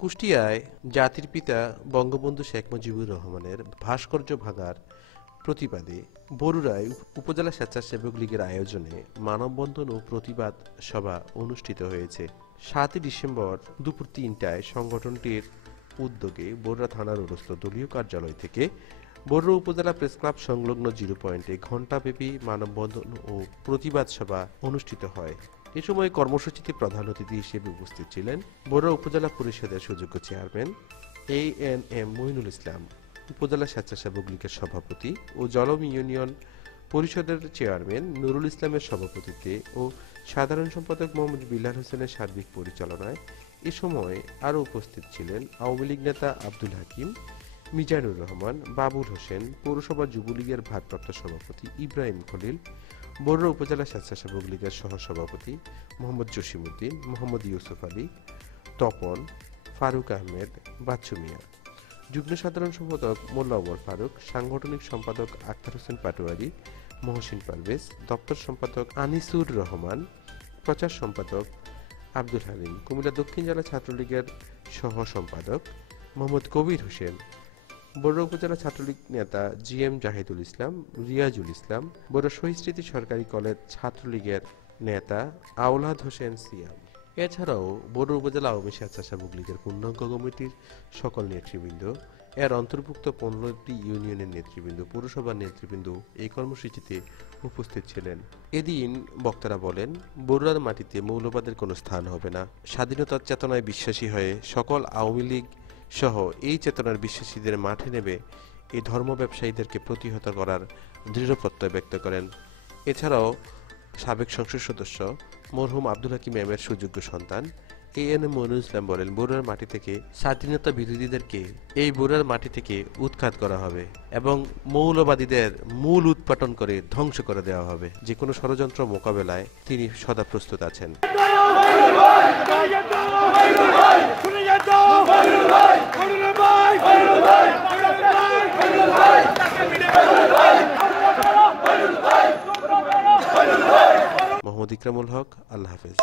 কুষ্টিয়ায় জাতির পিতা বঙ্গবন্ধু শেখ মুজিবুর রহমানের ভাস্কর্য ভাঙার প্রতিবাদে বরুড়ায় উপজেলা স্বেচ্ছাসেবক লীগের আয়োজনে মানববন্ধন ও প্রতিবাদ সভা অনুষ্ঠিত হয়েছে। 7 ডিসেম্বর দুপুর 3টায় সংগঠনটির উদ্যোগে বরুড়া থানার উরস্থ দলীয় কার্যালয় থেকে বরুড়া উপজেলা প্রেস ক্লাব সংলগ্ন 0 পয়েন্টে ঘণ্টাব্যাপী মানববন্ধন ও প্রতিবাদ সভা অনুষ্ঠিত হয়। এ সময় কর্মসূচিতে প্রধান অতিথি হিসেবে উপস্থিত ছিলেন বরুড়া উপজেলা পরিষদের সুযোগ্য চেয়ারম্যান ANM মঈনুল ইসলাম, উপজেলা স্বেচ্ছাসেবক লীগের সভাপতি ও জলম ইউনিয়ন পরিষদের চেয়ারম্যান নুরুল ইসলামের সভাপতিত্বে ও সাধারণ সম্পাদক মোহাম্মদ বিল্লাল হোসেনের সার্বিক পরিচালনায় এ সময় আরও উপস্থিত ছিলেন আওয়ামী লীগ নেতা আব্দুল হাকিম, মিজানুর রহমান, বাবুল হোসেন, পৌরসভা যুবলীগের ভারপ্রাপ্ত সভাপতি ইব্রাহিম খলিল, বরুড়া উপজেলা স্বেচ্ছাসেবক লীগের সহসভাপতি মোহাম্মদ জসিমউদ্দিন, মোহাম্মদ ইউসুফ আলী, তপন, ফারুক আহমেদ, বাচ্চু মিয়া, যুগ্ম সাধারণ সম্পাদক মোল্লা ওমর ফারুক, সাংগঠনিক সম্পাদক আক্তার হোসেন পাটোয়ারি, মহসিন পারভেজ, দপ্তর সম্পাদক আনিসুর রহমান, প্রচার সম্পাদক আব্দুল হালিম, কুমিল্লা দক্ষিণ জেলা ছাত্রলীগের সহ সম্পাদক মোহাম্মদ কবির হোসেন, বরুড়া উপজেলা ছাত্রলীগ নেতা GM জাহিদুল ইসলাম, রিয়াজুল ইসলাম, বরুড়া শহীদ স্মৃতি সরকারি কলেজ ছাত্রলীগের নেতা আওলাদ হোসেন সিয়াম। এছাড়াও বরুড়া উপজেলা আওয়ামী স্বেচ্ছাসেবক লীগের পূর্ণাঙ্গ কমিটির সকল নেতৃবৃন্দ, এর অন্তর্ভুক্ত 15টি ইউনিয়নের নেতৃবৃন্দ, পৌরসভার নেতৃবৃন্দ এই কর্মসূচিতে উপস্থিত ছিলেন। এদিন বক্তারা বলেন, বরুড়ার মাটিতে মৌলবাদের কোনো স্থান হবে না। স্বাধীনতার চেতনায় বিশ্বাসী হয়ে সকল আওয়ামী লীগ সহ এই চেতনার বিশ্বাসীদের মাঠে নেবে এই ধর্ম ব্যবসায়ীদেরকে প্রতিহত করার দৃঢ় প্রত্যয় ব্যক্ত করেন। এছাড়াও সাবেক সংসদ সদস্য মরহুম আব্দুল হাকিম এর সুযোগ্য সন্তান ANM মঈনুল ইসলাম বলেন, বরুড়ার মাটি থেকে স্বাধীনতা বিরোধীদেরকে এই বরুড়ার মাটি থেকে উৎখাত করা হবে এবং মৌলবাদীদের মূল উৎপাটন করে ধ্বংস করে দেওয়া হবে। যে কোনো ষড়যন্ত্র মোকাবেলায় তিনি সদা প্রস্তুত আছেন। মোহাম্মদ ইকরামুল হক, আল্লাহ হাফেজ।